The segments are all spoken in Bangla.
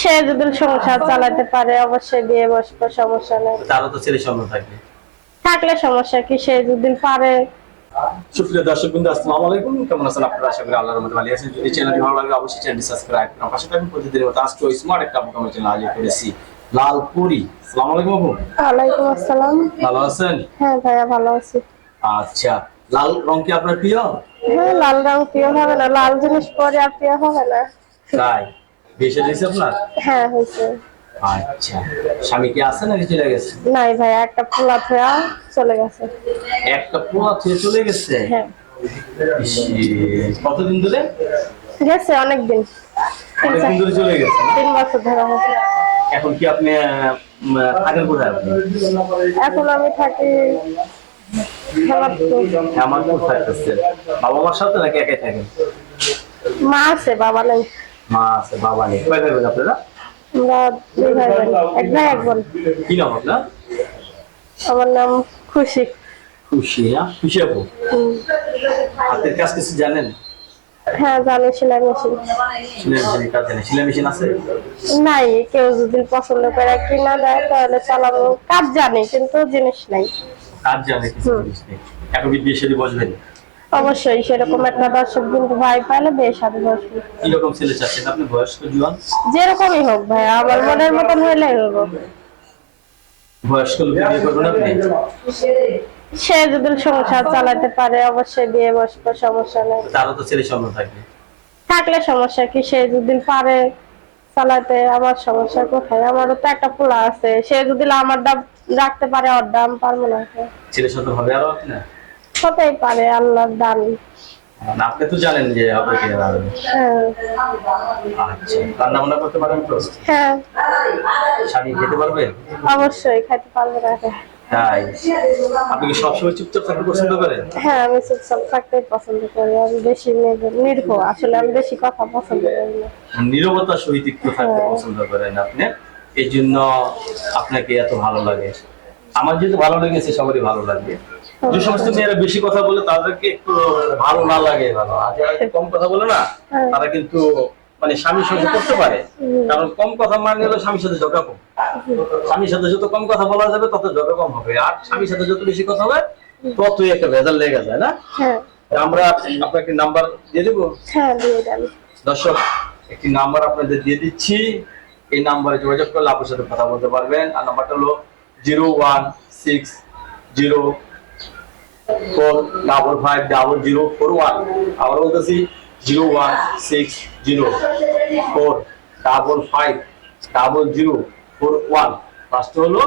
সে যদি সংসার চালাতে পারে অবশ্যই বিয়ে বসবো সমস্যা নেই। তারও তো ছেলে সন্তান থাকবে। থাকলে সমস্যা কি? সে যদি পারে। সুপ্রিয় দর্শক বিন্দু আসসালামু আলাইকুম। কেমন আছেন আপনারা? আশা করি আল্লাহর রহমতে ভালো আছেন। যদি চ্যানেলটি ভালো লাগে অবশ্যই চ্যানেলটি সাবস্ক্রাইব করুন পাশে থাকুন। প্রতিদিনের মতো আজকে স্মার্ট একটা আপু আমার চ্যানেল হাজির করেছি লালপুরি। আসসালামু আলাইকুম আপু। ওয়ালাইকুম আসসালাম। ভালো আছেন? হ্যাঁ ভাইয়া ভালো আছি। আচ্ছা লাল রং কি আপনার প্রিয়? হ্যাঁ লাল রং প্রিয় হবে না। লাল জিনিস পরে আর প্রিয় হবে না। তাই? বেশি দিয়েছে আপনার? হ্যাঁ হয়েছে। আচ্ছা। স্বামী কি আছে নাকি চলে গেছে? নাই ভাইয়া একটা পোলা থয়া চলে গেছে। একটা পোয়া থেকে চলে গেছে? হ্যাঁ। কতদিন ধরে? গেছে অনেকদিন। তিন অনেকদিন ধরে চলে গেছে তিন বছর ধরে হয়েছে। এখন কি আপনি থাকেন কোথায় এখন আমি থাকি আমার কোথায় থাকতেছেন। বাবা মার সাথে নাকি একাই থাকেন? মা আছে বাবা নেই। মা আছে বাবা নেই। কয় ভাই বোন আপনারা? আমরা দুই ভাই বোন এক ভাই এক বোন। কি নাম আপনার? আমার নাম খুশি। খুশি খুশি আপু? হাতের কাজ কিছু জানেন? হ্যাঁ জানি সেলাই মেশিন। সিলাই মেশিনের কাজ জানেন? সিলাই মেশিন আছে? নাই কেউ যদি পছন্দ করে কিনা দেয় তাহলে চালাবো কাজ জানি কিন্তু জিনিস নাই। কাজ জানে কিছু জিনিস নেই। এখন কি বিয়ে শাদী বসবেন? অবশ্যই সেরকম একটা দর্শক বিন্দু ভাই পাইলে সাথে বসবো কীরকম ছেলে চাচ্ছেন আপনি? বয়স্ক জুয়ান? যেরকমই হোক ভাই আমার মনের মতন হইলেই হব বয়স্ক লোক বিয়ে করবেন আপনি? সে যদি সংসার চালাতে পারে অবশ্যই বিয়ে বসবো সমস্যা নেই। তারও তো ছেলে সন্তান থাকবে। থাকলে সমস্যা কি সে যদি পারে চালাতে আমার সমস্যা কোথায়? আমারও তো একটা পোলা আছে সে যদি আমার দাম রাখতে পারে ওর দাম পারব না। ছেলে সন্তান হবে আরও আপনি? হতেই পারে আল্লাহর দান। আপনি তো জানেন যে আপনি কিনে হ্যাঁ আচ্ছা রান্না বান্না করতে পারেন তো? হ্যাঁ। স্বামী খেতে পারবেন অবশ্যই খাইতে পারব না। তাই? আপনি কি সবসময় চুপচাপ থাকতে পছন্দ করেন? হ্যাঁ আমি চুপচাপ থাকতেই পছন্দ করি। আমি বেশি নির্ভ- আসলে আমি বেশি কথা পছন্দ করি না। নীরবতার সহিত একটু থাকতে হ্যাঁ। পছন্দ করেন আপনি। এই জন্য আপনাকে এত ভালো লাগে। আমার যেহেতু ভালো লেগেছে সবারই ভালো লাগবে যে সমস্ত মেয়েরা বেশি কথা বলে তাদেরকে একটু ভালো না লাগে ভালো আর যারা কম কথা বলে না হ্যাঁ। তারা কিন্তু মানে স্বামীর সঙ্গে করতে পারে। কারণ কম কথা মানে হলো স্বামীর সাথে ঝগড়া কম। স্বামীর সাথে যত কম কথা বলা যাবে তত ঝগড়া কম হবে। আর স্বামীর সাথে যত বেশি কথা হবে ততই একটা ভেজাল লেগে যায় না? হ্যাঁ। আমরা আপনাকে নাম্বার দিয়ে দেবো? হ্যাঁ দর্শক একটি নাম্বার আপনাদের দিয়ে দিচ্ছি। এই নাম্বারে যোগাযোগ করলে আপনার সাথে কথা বলতে পারবেন। আর নাম্বারটা হলো zero one six zero four double five double zero four one আবার বলতেছি zero one six zero four double five double zero four one পাঁচটা হলো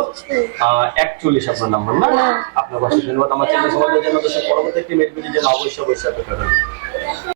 একচল্লিশ আপনার নাম্বার না? আপনার পাশে ধন্যবাদ। আমার চ্যানেল সমাজের জন্য পরবর্তী একটি মেট যেন অবশ্যই অবশ্যই অপেক্ষা করবেন।